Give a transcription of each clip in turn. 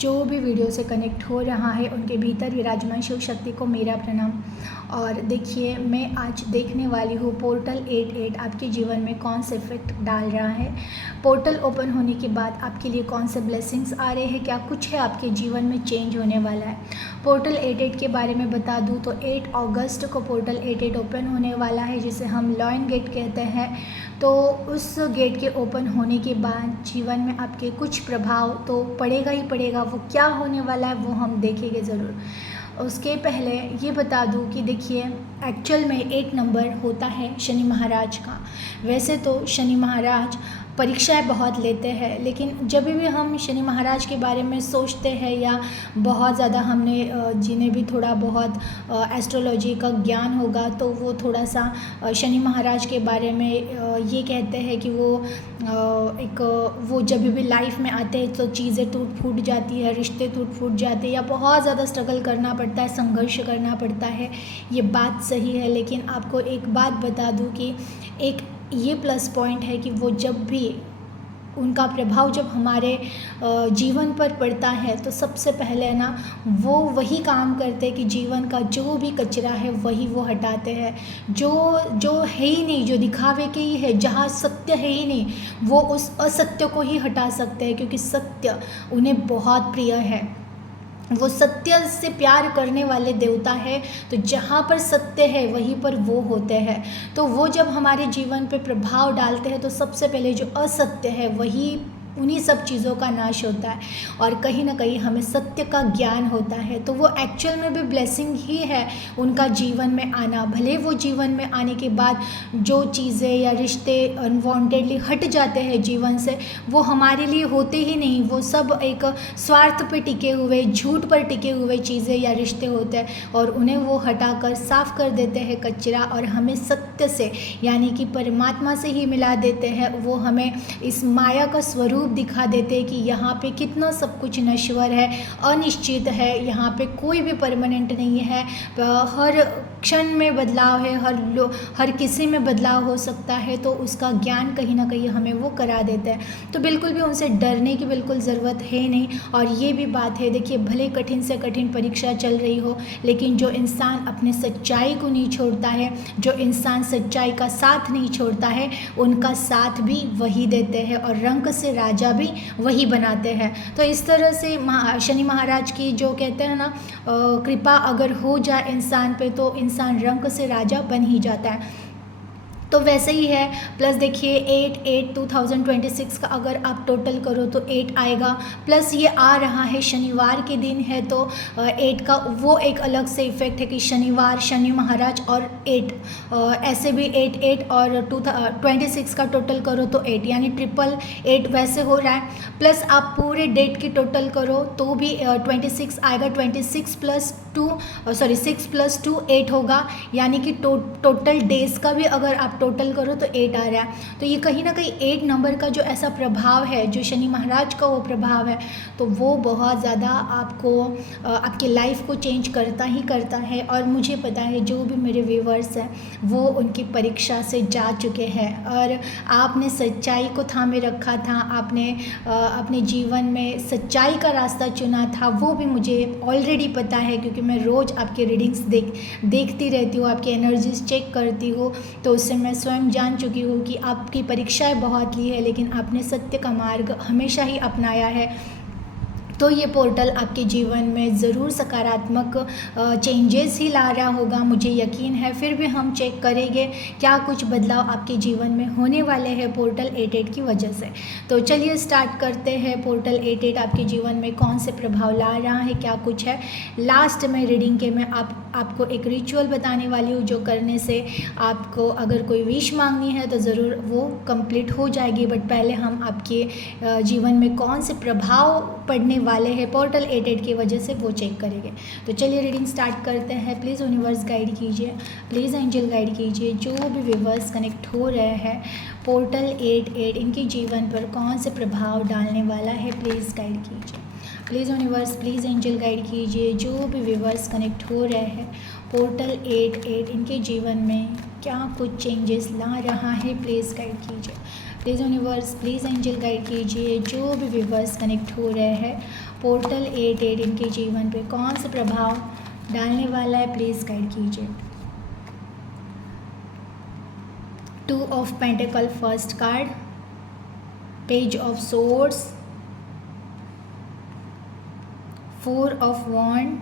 जो भी वीडियो से कनेक्ट हो रहा है उनके भीतर विराजमान शिव शक्ति को मेरा प्रणाम। और देखिए, मैं आज देखने वाली हूँ पोर्टल 88 आपके जीवन में कौन से इफेक्ट डाल रहा है। पोर्टल ओपन होने के बाद आपके लिए कौन से ब्लेसिंग्स आ रहे हैं, क्या कुछ है आपके जीवन में चेंज होने वाला है। पोर्टल 88 के बारे में बता दूँ तो 8 अगस्त को पोर्टल 88 ओपन होने वाला है, जिसे हम लॉयन गेट कहते हैं। तो उस गेट के ओपन होने के बाद जीवन में आपके कुछ प्रभाव तो पड़ेगा ही पड़ेगा। वो क्या होने वाला है वो हम देखेंगे ज़रूर। उसके पहले ये बता दूं कि देखिए, एक्चुअल में 8 नंबर होता है शनि महाराज का। वैसे तो शनि महाराज परीक्षाएं बहुत लेते हैं, लेकिन जब भी हम शनि महाराज के बारे में सोचते हैं या बहुत ज़्यादा हमने जिन्हें भी थोड़ा बहुत एस्ट्रोलॉजी का ज्ञान होगा तो वो थोड़ा सा शनि महाराज के बारे में ये कहते हैं कि वो जब भी लाइफ में आते हैं तो चीज़ें टूट फूट जाती है, रिश्ते टूट फूट जाते हैं या बहुत ज़्यादा स्ट्रगल करना पड़ता है, संघर्ष करना पड़ता है। ये बात सही है, लेकिन आपको एक बात बता दूं कि एक ये प्लस पॉइंट है कि वो जब भी उनका प्रभाव जब हमारे जीवन पर पड़ता है तो सबसे पहले ना वो वही काम करते हैं कि जीवन का जो भी कचरा है वही वो हटाते हैं। जो है ही नहीं, जो दिखावे के ही है, जहाँ सत्य है ही नहीं, वो उस असत्य को ही हटा सकते हैं, क्योंकि सत्य उन्हें बहुत प्रिय है। वो सत्य से प्यार करने वाले देवता है। तो जहाँ पर सत्य है वहीं पर वो होते हैं। तो वो जब हमारे जीवन पे प्रभाव डालते हैं तो सबसे पहले जो असत्य है वही उन्हीं सब चीज़ों का नाश होता है और कहीं ना कहीं हमें सत्य का ज्ञान होता है। तो वो एक्चुअल में भी ब्लेसिंग ही है उनका जीवन में आना। भले वो जीवन में आने के बाद जो चीज़ें या रिश्ते अनवांटेडली हट जाते हैं जीवन से, वो हमारे लिए होते ही नहीं। वो सब एक स्वार्थ पे टिके हुए, झूठ पर टिके हुए चीज़ें या रिश्ते होते हैं और उन्हें वो हटाकर साफ कर देते हैं कचरा और हमें सत्य से यानी कि परमात्मा से ही मिला देते हैं। वो हमें इस माया का स्वरूप दिखा देते हैं कि यहाँ पे कितना सब कुछ नश्वर है, अनिश्चित है, यहाँ पे कोई भी परमानेंट नहीं है। हर क्षण में बदलाव है, हर किसी में बदलाव हो सकता है। तो उसका ज्ञान कहीं ना कहीं हमें वो करा देता है। तो बिल्कुल भी उनसे डरने की बिल्कुल ज़रूरत है नहीं। और ये भी बात है, देखिए, भले कठिन से कठिन परीक्षा चल रही हो, लेकिन जो इंसान अपने सच्चाई को नहीं छोड़ता है, जो इंसान सच्चाई का साथ नहीं छोड़ता है, उनका साथ भी वही देते हैं और रंक से राजा भी वही बनाते हैं। तो इस तरह से शनि महाराज की जो कहते हैं ना, कृपा अगर हो जाए इंसान पे तो इंसान रंक से राजा बन ही जाता है। तो वैसे ही है। प्लस देखिए 8/8/2026 का अगर आप टोटल करो तो 8 आएगा। प्लस ये आ रहा है शनिवार के दिन है, तो 8 का वो एक अलग से इफेक्ट है कि शनिवार, शनि महाराज और 8 ऐसे भी 8 और 26 का टोटल करो तो 8 यानी 888 वैसे हो रहा है। प्लस आप पूरे डेट की टोटल करो तो भी 26 आएगा। 26 + 2 6 + 2 8 होगा, यानी कि टोटल डेज का भी अगर आप टोटल करो तो 8 आ रहा है। तो ये कहीं ना कहीं 8 नंबर का जो ऐसा प्रभाव है, जो शनि महाराज का वो प्रभाव है, तो वो बहुत ज़्यादा आपको आपके लाइफ को चेंज करता ही करता है। और मुझे पता है जो भी मेरे व्यूवर्स हैं वो उनकी परीक्षा से जा चुके हैं और आपने सच्चाई को थामे रखा था, आपने अपने जीवन में सच्चाई का रास्ता चुना था, वो भी मुझे ऑलरेडी पता है, क्योंकि मैं रोज़ आपके रीडिंग्स देखती रहती हूँ, आपकी एनर्जीज चेक करती हूँ। तो उससे मैं स्वयं जान चुकी हूँ कि आपकी परीक्षाएं बहुत ली है, लेकिन आपने सत्य का मार्ग हमेशा ही अपनाया है। तो ये पोर्टल आपके जीवन में ज़रूर सकारात्मक चेंजेस ही ला रहा होगा, मुझे यकीन है। फिर भी हम चेक करेंगे क्या कुछ बदलाव आपके जीवन में होने वाले हैं पोर्टल 88 की वजह से। तो चलिए स्टार्ट करते हैं। पोर्टल 88 आपके जीवन में कौन से प्रभाव ला रहा है, क्या कुछ है। लास्ट में रीडिंग के मैं आपको एक रिचुअल बताने वाली हूँ, जो करने से आपको अगर कोई विश मांगनी है तो ज़रूर वो कंप्लीट हो जाएगी। बट पहले हम आपके जीवन में कौन से प्रभाव पड़ने वाले हैं पोर्टल 88 की वजह से वो चेक करेंगे। तो चलिए रीडिंग स्टार्ट करते हैं। प्लीज़ यूनिवर्स गाइड कीजिए, प्लीज़ एंजल गाइड कीजिए। जो भी व्यूवर्स कनेक्ट हो रहे हैं पोर्टल 88 इनके जीवन पर कौन से प्रभाव डालने वाला है, प्लीज़ गाइड कीजिए। Please universe, please angel guide कीजिए। जो भी व्यूवर्स कनेक्ट हो रहे हैं पोर्टल 88 इनके जीवन में क्या कुछ चेंजेस ला रहा है, प्लीज़ गाइड कीजिए। Please universe, please angel guide कीजिए। जो भी व्यूवर्स कनेक्ट हो रहे हैं पोर्टल 8 इनके जीवन पे कौन सा प्रभाव डालने वाला है, प्लीज़ गाइड कीजिए। 2 of pentacles first card, page of swords, 4 of wand,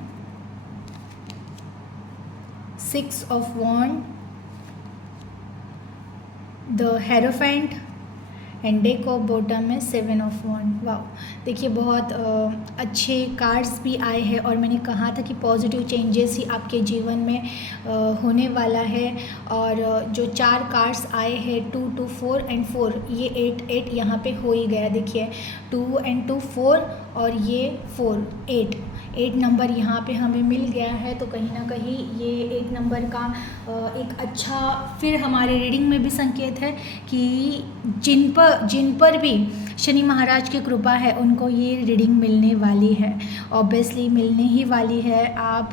6 of wand, the hierophant and deck of bottom में 7 ऑफ वॉन्ड। वाह, देखिए बहुत अच्छे कार्ड्स भी आए हैं और मैंने कहा था कि पॉजिटिव चेंजेस ही आपके जीवन में होने वाला है। और जो 4 कार्ड्स आए हैं 2 2 4 एंड 4, ये 8 8 यहाँ पे हो ही गया। देखिए 2 and 2 4 और ये 4 8 नंबर यहाँ पे हमें मिल गया है। तो कहीं ना कहीं ये 8 नंबर का एक अच्छा फिर हमारे रीडिंग में भी संकेत है कि जिन पर भी शनि महाराज की कृपा है उनको ये रीडिंग मिलने वाली है, ऑब्वियसली मिलने ही वाली है। आप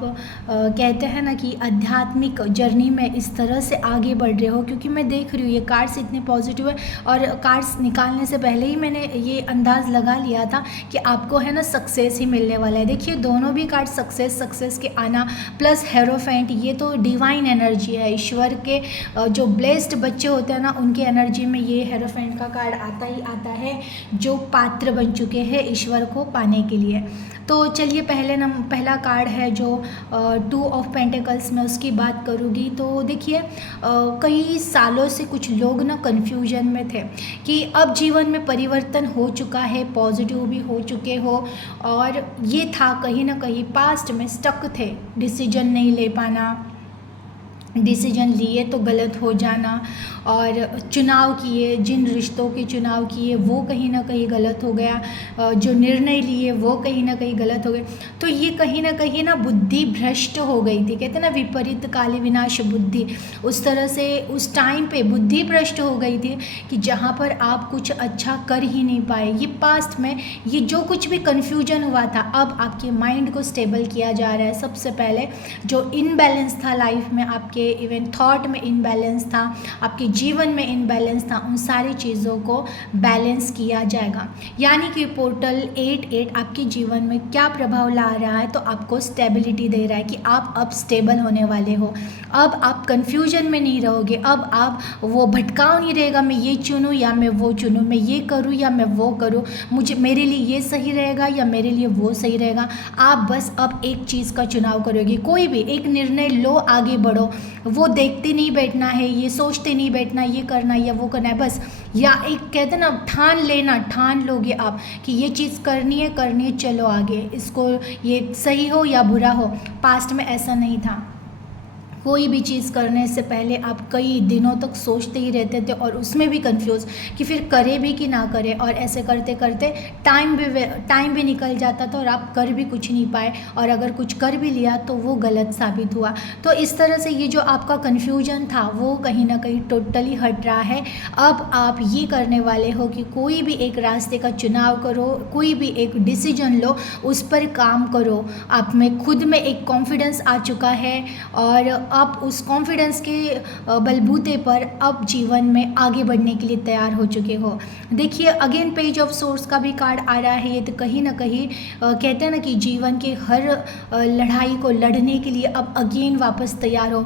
कहते हैं ना कि आध्यात्मिक जर्नी में इस तरह से आगे बढ़ रहे हो, क्योंकि मैं देख रही हूँ ये कार्ड्स इतने पॉजिटिव है और कार्ड्स निकालने से पहले ही मैंने ये अंदाज़ लगा लिया था कि आपको है ना सक्सेस ही मिलने वाला है। देखिए दोनों भी कार्ड सक्सेस के आना प्लस हेरोफेंट, ये तो डिवाइन एनर्जी है, ईश्वर के जो ब्लेस्ड बच्चे होते हैं ना उनकी एनर्जी में ये हेरोफेंट का कार्ड आता ही आता है, जो पात्र बन चुके हैं ईश्वर को पाने के लिए। तो चलिए पहला कार्ड है जो 2 ऑफ पेंटिकल्स में, उसकी बात करूँगी। तो देखिए कई सालों से कुछ लोग ना कन्फ्यूजन में थे कि अब जीवन में परिवर्तन हो चुका है, पॉजिटिव भी हो चुके हो, और ये था कहीं ना कहीं पास्ट में स्टक थे, डिसीजन नहीं ले पाना, डिसीजन लिए तो गलत हो जाना, और चुनाव किए, जिन रिश्तों के चुनाव किए वो कहीं ना कहीं गलत हो गया, जो निर्णय लिए वो कहीं ना कहीं गलत हो गए। तो ये कहीं ना बुद्धि भ्रष्ट हो गई थी, कहते हैं ना विपरीत काले विनाश बुद्धि, उस तरह से उस टाइम पे बुद्धि भ्रष्ट हो गई थी कि जहाँ पर आप कुछ अच्छा कर ही नहीं पाए। ये पास्ट में ये जो कुछ भी कन्फ्यूजन हुआ था, अब आपके माइंड को स्टेबल किया जा रहा है। सबसे पहले जो इनबैलेंस था लाइफ में, आपके इवन थॉट में इनबैलेंस था, आपके जीवन में इनबैलेंस था, उन सारी चीज़ों को बैलेंस किया जाएगा। यानी कि पोर्टल 8 आपके जीवन में क्या प्रभाव ला रहा है, तो आपको स्टेबिलिटी दे रहा है कि आप अब स्टेबल होने वाले हो। अब आप कंफ्यूजन में नहीं रहोगे, अब आप वो भटकाव नहीं रहेगा, मैं ये चुनूँ या मैं वो चुनूँ, मैं ये करूँ या मैं वो करूँ, मुझे मेरे लिए ये सही रहेगा या मेरे लिए वो सही रहेगा। आप बस अब एक चीज़ का चुनाव करोगे, कोई भी एक निर्णय लो, आगे बढ़ो। वो देखते नहीं बैठना है, ये सोचते नहीं बैठना ये करना या वो करना है, बस या एक कहते ना ठान लोगे आप कि ये चीज़ करनी है चलो आगे, इसको ये सही हो या बुरा हो। पास्ट में ऐसा नहीं था, कोई भी चीज़ करने से पहले आप कई दिनों तक सोचते ही रहते थे और उसमें भी कंफ्यूज कि फिर करे भी कि ना करे, और ऐसे करते करते टाइम भी निकल जाता था और आप कर भी कुछ नहीं पाए, और अगर कुछ कर भी लिया तो वो गलत साबित हुआ। तो इस तरह से ये जो आपका कन्फ्यूजन था वो कहीं ना कहीं टोटली हट रहा है। अब आप ये करने वाले हो कि कोई भी एक रास्ते का चुनाव करो, कोई भी एक डिसीजन लो, उस पर काम करो। आप में खुद में एक कॉन्फिडेंस आ चुका है और आप उस कॉन्फिडेंस के बलबूते पर अब जीवन में आगे बढ़ने के लिए तैयार हो चुके हो। देखिए अगेन पेज ऑफ सोर्स का भी कार्ड आ रहा है। ये तो कहीं ना कहीं कहते हैं ना कि जीवन के हर लड़ाई को लड़ने के लिए अब अगेन वापस तैयार हो।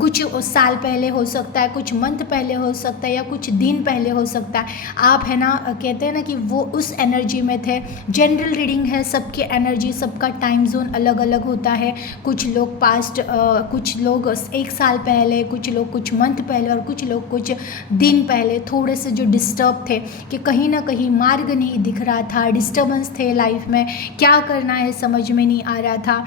कुछ साल पहले हो सकता है, कुछ मंथ पहले हो सकता है, या कुछ दिन पहले हो सकता है। आप है ना कहते हैं ना कि वो उस एनर्जी में थे। जनरल रीडिंग है, सबकी एनर्जी, सबका टाइम जोन अलग अलग होता है। कुछ लोग पास्ट, कुछ लोग एक साल पहले, कुछ लोग कुछ मंथ पहले, और कुछ लोग कुछ दिन पहले थोड़े से जो डिस्टर्ब थे कि कहीं ना कहीं मार्ग नहीं दिख रहा था, डिस्टर्बेंस थे लाइफ में, क्या करना है समझ में नहीं आ रहा था।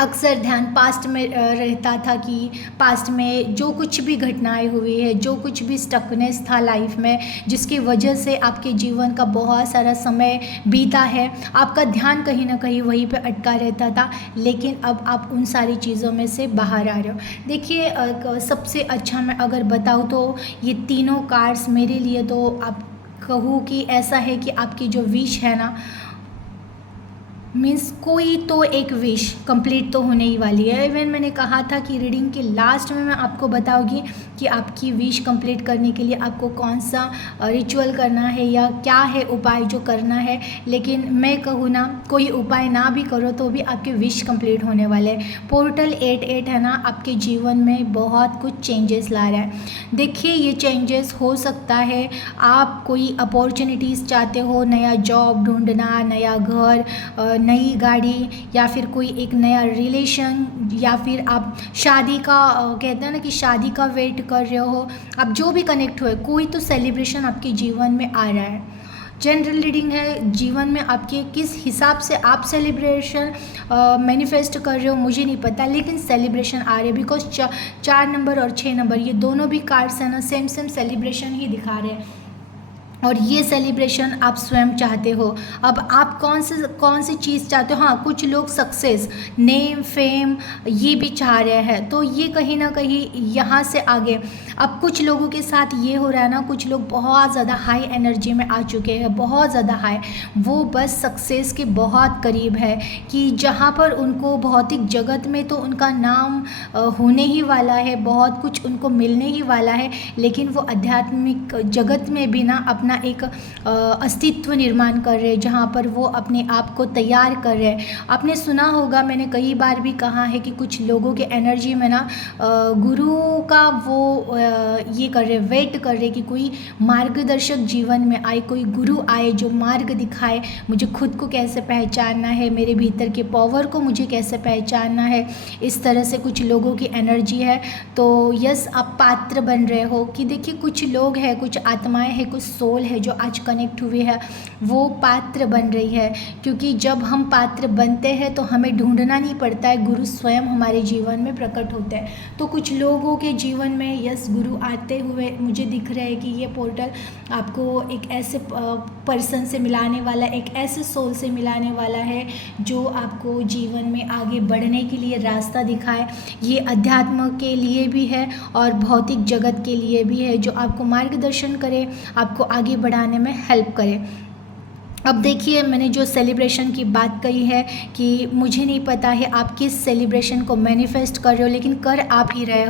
अक्सर ध्यान पास्ट में रहता था कि पास्ट में जो कुछ भी घटनाएं हुई है, जो कुछ भी स्टकनेस था लाइफ में, जिसकी वजह से आपके जीवन का बहुत सारा समय बीता है, आपका ध्यान कहीं ना कहीं वहीं पे अटका रहता था। लेकिन अब आप उन सारी चीज़ों में से बाहर आ रहे हो। देखिए सबसे अच्छा मैं अगर बताऊँ तो ये तीनों कार्ड्स मेरे लिए, तो आप कहूँ कि ऐसा है कि आपकी जो विश है ना, मीन्स कोई तो एक विश कंप्लीट तो होने ही वाली है। इवन मैंने कहा था कि रीडिंग के लास्ट में मैं आपको बताऊंगी कि आपकी विश कंप्लीट करने के लिए आपको कौन सा रिचुअल करना है या क्या है उपाय जो करना है, लेकिन मैं कहूँ ना, कोई उपाय ना भी करो तो भी आपके विश कंप्लीट होने वाले हैं। पोर्टल 88 है ना, आपके जीवन में बहुत कुछ चेंजेस ला रहा है। देखिए, ये चेंजेस हो सकता है आप कोई अपॉर्चुनिटीज़ चाहते हो, नया जॉब ढूंढना, नया घर, नई गाड़ी, या फिर कोई एक नया रिलेशन, या फिर आप शादी का कहते हैं ना कि शादी का वेट कर रहे हो। आप जो भी कनेक्ट हुए, कोई तो सेलिब्रेशन आपके जीवन में आ रहा है। जनरल रीडिंग है, जीवन में आपके किस हिसाब से आप सेलिब्रेशन मैनिफेस्ट कर रहे हो मुझे नहीं पता, लेकिन सेलिब्रेशन आ रहे हैं। बिकॉज 4 नंबर और 6 नंबर ये दोनों भी कार्ड्स है ना, सेम सेलिब्रेशन ही दिखा रहे हैं, और ये सेलिब्रेशन आप स्वयं चाहते हो। अब आप कौन सी चीज़ चाहते हो। हाँ, कुछ लोग सक्सेस, नेम, फेम ये भी चाह रहे हैं, तो ये कहीं ना कहीं यहाँ से आगे। अब कुछ लोगों के साथ ये हो रहा है ना, कुछ लोग बहुत ज़्यादा हाई एनर्जी में आ चुके हैं, बहुत ज़्यादा हाई, वो बस सक्सेस के बहुत करीब है, कि जहाँ पर उनको भौतिक जगत में तो उनका नाम होने ही वाला है, बहुत कुछ उनको मिलने ही वाला है, लेकिन वो आध्यात्मिक जगत में भी ना अपना एक अस्तित्व निर्माण कर रहे हैं, जहाँ पर वो अपने आप को तैयार कर रहे हैं। आपने सुना होगा, मैंने कई बार भी कहा है कि कुछ लोगों के एनर्जी में ना गुरु का वो ये कर रहे, वेट कर रहे कि कोई मार्गदर्शक जीवन में आए, कोई गुरु आए जो मार्ग दिखाए, मुझे खुद को कैसे पहचानना है, मेरे भीतर के पावर को मुझे कैसे पहचानना है। इस तरह से कुछ लोगों की एनर्जी है। तो यस, आप पात्र बन रहे हो कि देखिए, कुछ लोग हैं, कुछ आत्माएं हैं, कुछ सोल है जो आज कनेक्ट हुए हैं, वो पात्र बन रही है। क्योंकि जब हम पात्र बनते हैं तो हमें ढूंढना नहीं पड़ता है, गुरु स्वयं हमारे जीवन में प्रकट होते हैं। तो कुछ लोगों के जीवन में यस गुरु आते हुए मुझे दिख रहा है कि ये पोर्टल आपको एक ऐसे पर्सन से मिलाने वाला, एक ऐसे सोल से मिलाने वाला है जो आपको जीवन में आगे बढ़ने के लिए रास्ता दिखाए। ये अध्यात्म के लिए भी है और भौतिक जगत के लिए भी है, जो आपको मार्गदर्शन करे, आपको आगे बढ़ाने में हेल्प करे। अब देखिए, मैंने जो सेलिब्रेशन की बात कही है कि मुझे नहीं पता है आप किस सेलिब्रेशन को मैनिफेस्ट कर रहे हो, लेकिन कर आप ही रहे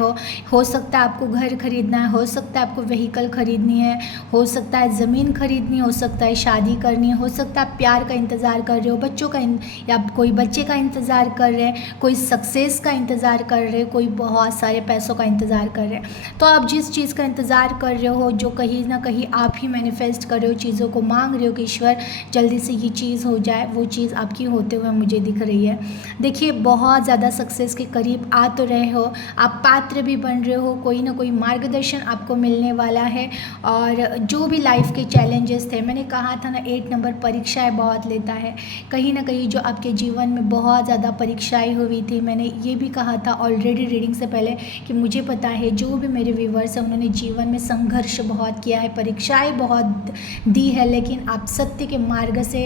हो सकता है आपको घर खरीदना है, हो सकता है आपको व्हीकल खरीदनी है, हो सकता है ज़मीन खरीदनी, हो सकता है शादी करनी है, हो सकता है आप प्यार का इंतज़ार कर रहे हो, बच्चों का या कोई बच्चे का इंतज़ार कर रहे हैं, कोई सक्सेस का इंतज़ार कर रहे हैं, कोई बहुत सारे पैसों का इंतज़ार कर रहे हैं। तो आप जिस चीज़ का इंतज़ार कर रहे हो, जो कहीं ना कहीं आप ही मैनिफेस्ट कर रहे हो, चीज़ों को मांग रहे हो कि ईश्वर जल्दी से ये चीज़ हो जाए, वो चीज़ आपकी होते हुए मुझे दिख रही है। देखिए, बहुत ज़्यादा सक्सेस के करीब आ तो रहे हो, आप पात्र भी बन रहे हो, कोई ना कोई मार्गदर्शन आपको मिलने वाला है। और जो भी लाइफ के चैलेंजेस थे, मैंने कहा था ना 8 नंबर परीक्षाएं बहुत लेता है, कहीं ना कहीं जो आपके जीवन में बहुत ज़्यादा परीक्षाएं हुई थी, मैंने ये भी कहा था ऑलरेडी रीडिंग से पहले कि मुझे पता है जो भी मेरे व्यूवर्स हैं उन्होंने जीवन में संघर्ष बहुत किया है, परीक्षाएं बहुत दी है, लेकिन आप सत्य के मार्ग से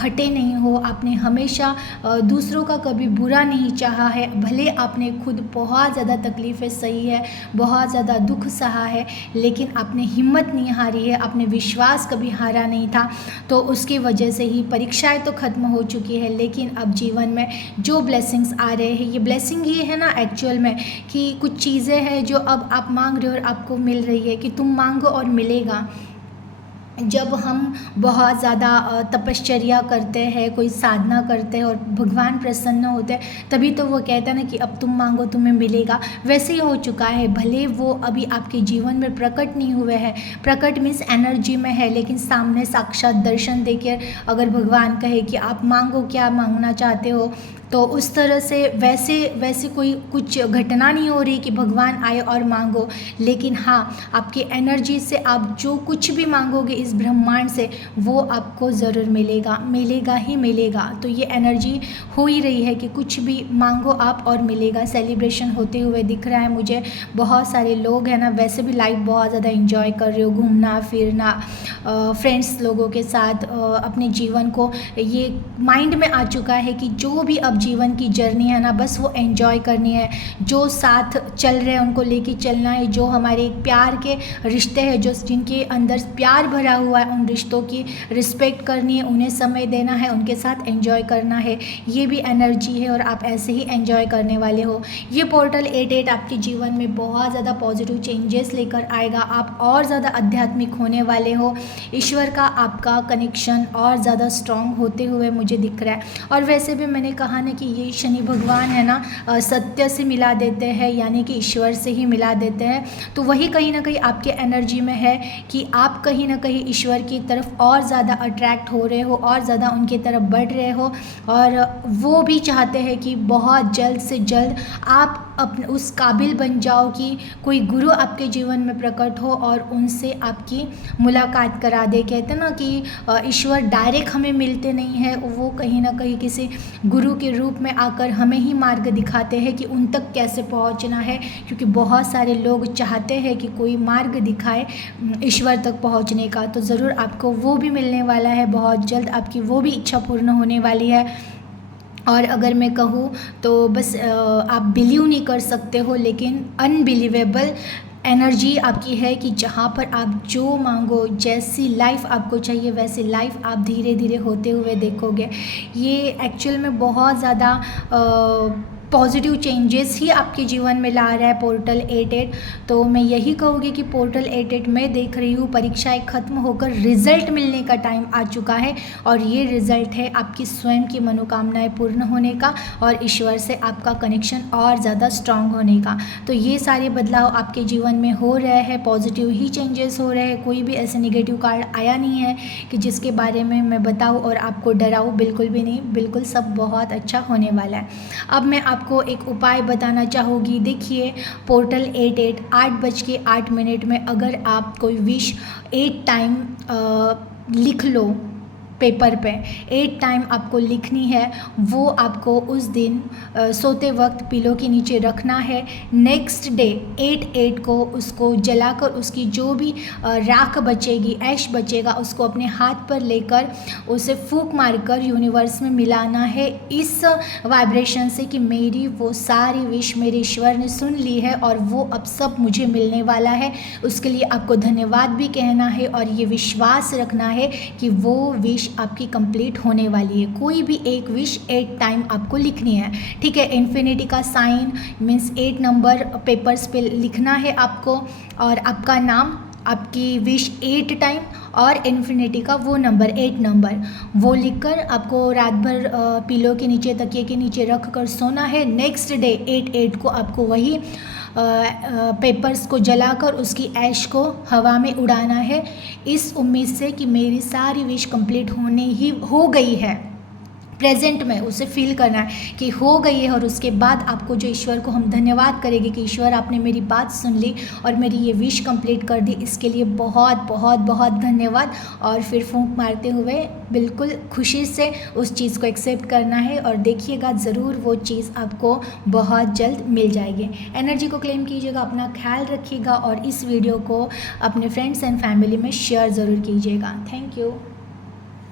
हटे नहीं हो। आपने हमेशा दूसरों का कभी बुरा नहीं चाहा है, भले आपने खुद बहुत ज़्यादा तकलीफ़ें सही है, बहुत ज़्यादा दुख सहा है, लेकिन आपने हिम्मत नहीं हारी है, आपने विश्वास कभी हारा नहीं था। तो उसकी वजह से ही परीक्षाएं तो ख़त्म हो चुकी है, लेकिन अब जीवन में जो ब्लेसिंग्स आ रहे हैं, ये ब्लेसिंग ये है ना एक्चुअल में कि कुछ चीज़ें हैं जो अब आप मांग रहे हो और आपको मिल रही है, कि तुम मांगो और मिलेगा। जब हम बहुत ज़्यादा तपश्चर्या करते हैं, कोई साधना करते हैं और भगवान प्रसन्न होते हैं, तभी तो वो कहते हैं ना कि अब तुम मांगो तुम्हें मिलेगा। वैसे ही हो चुका है, भले वो अभी आपके जीवन में प्रकट नहीं हुए हैं, प्रकट मीन्स एनर्जी में है, लेकिन सामने साक्षात दर्शन देकर अगर भगवान कहे कि आप मांगो, क्या मांगना चाहते हो, तो उस तरह से वैसे कोई कुछ घटना नहीं हो रही कि भगवान आए और मांगो। लेकिन हाँ, आपकी एनर्जी से आप जो कुछ भी मांगोगे इस ब्रह्मांड से, वो आपको ज़रूर मिलेगा, मिलेगा ही मिलेगा। तो ये एनर्जी हो ही रही है कि कुछ भी मांगो आप और मिलेगा। सेलिब्रेशन होते हुए दिख रहा है मुझे। बहुत सारे लोग हैं ना, वैसे भी लाइफ बहुत ज़्यादा एंजॉय कर रहे हो, घूमना फिरना, फ्रेंड्स लोगों के साथ अपने जीवन को, ये माइंड में आ चुका है कि जो भी अब जीवन की जर्नी है ना, बस वो एंजॉय करनी है। जो साथ चल रहे हैं उनको लेके चलना है, जो हमारे प्यार के रिश्ते हैं, जो जिनके अंदर प्यार भरा हुआ है, उन रिश्तों की रिस्पेक्ट करनी है, उन्हें समय देना है, उनके साथ एंजॉय करना है। ये भी एनर्जी है और आप ऐसे ही एंजॉय करने वाले हो। ये पोर्टल 88 आपके जीवन में बहुत ज़्यादा पॉजिटिव चेंजेस लेकर आएगा। आप और ज़्यादा आध्यात्मिक होने वाले हो। ईश्वर का आपका कनेक्शन और ज़्यादा स्ट्रॉन्ग होते हुए मुझे दिख रहा है। और वैसे भी मैंने कहा ना कि ये शनि भगवान है ना, सत्य से मिला देते हैं, यानी कि ईश्वर से ही मिला देते हैं। तो वही कहीं ना कहीं आपके एनर्जी में है कि आप कहीं ना कहीं ईश्वर की तरफ और ज़्यादा अट्रैक्ट हो रहे हो और ज़्यादा उनकी तरफ बढ़ रहे हो। और वो भी चाहते हैं कि बहुत जल्द से जल्द आप अपने उस काबिल बन जाओ कि कोई गुरु आपके जीवन में प्रकट हो और उनसे आपकी मुलाकात करा दे। कहते हैं ना कि ईश्वर डायरेक्ट हमें मिलते नहीं हैं, वो कहीं ना कहीं किसी गुरु के रूप में आकर हमें ही मार्ग दिखाते हैं कि उन तक कैसे पहुंचना है। क्योंकि बहुत सारे लोग चाहते हैं कि कोई मार्ग दिखाए ईश्वर तक पहुंचने का, तो ज़रूर आपको वो भी मिलने वाला है। बहुत जल्द आपकी वो भी इच्छा पूर्ण होने वाली है। और अगर मैं कहूँ तो बस आप बिलीव नहीं कर सकते हो, लेकिन अनबिलीवेबल एनर्जी आपकी है कि जहाँ पर आप जो मांगो, जैसी लाइफ आपको चाहिए वैसी लाइफ आप धीरे धीरे होते हुए देखोगे। ये एक्चुअल में बहुत ज़्यादा पॉजिटिव चेंजेस ही आपके जीवन में ला रहा है पोर्टल 88। तो मैं यही कहूँगी कि पोर्टल 88 मैं देख रही हूँ परीक्षाएं खत्म होकर रिज़ल्ट मिलने का टाइम आ चुका है। और ये रिज़ल्ट है आपकी स्वयं की मनोकामनाएं पूर्ण होने का और ईश्वर से आपका कनेक्शन और ज़्यादा स्ट्रांग होने का। तो ये सारे बदलाव आपके जीवन में हो रहे हैं, पॉजिटिव ही चेंजेस हो रहे हैं। कोई भी ऐसे नेगेटिव कार्ड आया नहीं है कि जिसके बारे में मैं बताऊँ और आपको डराऊँ, बिल्कुल भी नहीं। बिल्कुल सब बहुत अच्छा होने वाला है। अब मैं आपको एक उपाय बताना चाहूँगी। देखिए, पोर्टल 88 8:08 में अगर आप कोई विश 8 टाइम लिख लो पेपर पे, 8 टाइम आपको लिखनी है। वो आपको उस दिन सोते वक्त पिलो के नीचे रखना है। नेक्स्ट डे 8/8 को उसको जलाकर उसकी जो भी राख बचेगी, ऐश बचेगा, उसको अपने हाथ पर लेकर उसे फूंक मारकर यूनिवर्स में मिलाना है इस वाइब्रेशन से कि मेरी वो सारी विश मेरे ईश्वर ने सुन ली है और वो अब सब मुझे मिलने वाला है। उसके लिए आपको धन्यवाद भी कहना है और ये विश्वास रखना है कि वो विश आपकी कंप्लीट होने वाली है। कोई भी एक विश 8 टाइम आपको लिखनी है, ठीक है। इन्फिनिटी का साइन मीन्स 8 नंबर पेपर्स पे लिखना है आपको, और आपका नाम, आपकी विश 8 टाइम और इन्फिनिटी का वो नंबर 8 नंबर वो लिखकर आपको रात भर पिलो के नीचे, तकिए के नीचे रख कर सोना है। नेक्स्ट डे 8/8 को आपको वही पेपर्स को जलाकर उसकी ऐश को हवा में उड़ाना है, इस उम्मीद से कि मेरी सारी विश कंप्लीट होने ही हो गई है। प्रेजेंट में उसे फील करना है कि हो गई है। और उसके बाद आपको जो ईश्वर को हम धन्यवाद करेंगे कि ईश्वर आपने मेरी बात सुन ली और मेरी ये विश कंप्लीट कर दी, इसके लिए बहुत बहुत बहुत धन्यवाद। और फिर फूंक मारते हुए बिल्कुल खुशी से उस चीज़ को एक्सेप्ट करना है और देखिएगा ज़रूर वो चीज़ आपको बहुत जल्द मिल जाएगी। एनर्जी को क्लेम कीजिएगा, अपना ख्याल रखिएगा और इस वीडियो को अपने फ्रेंड्स एंड फैमिली में शेयर ज़रूर कीजिएगा। Thank you.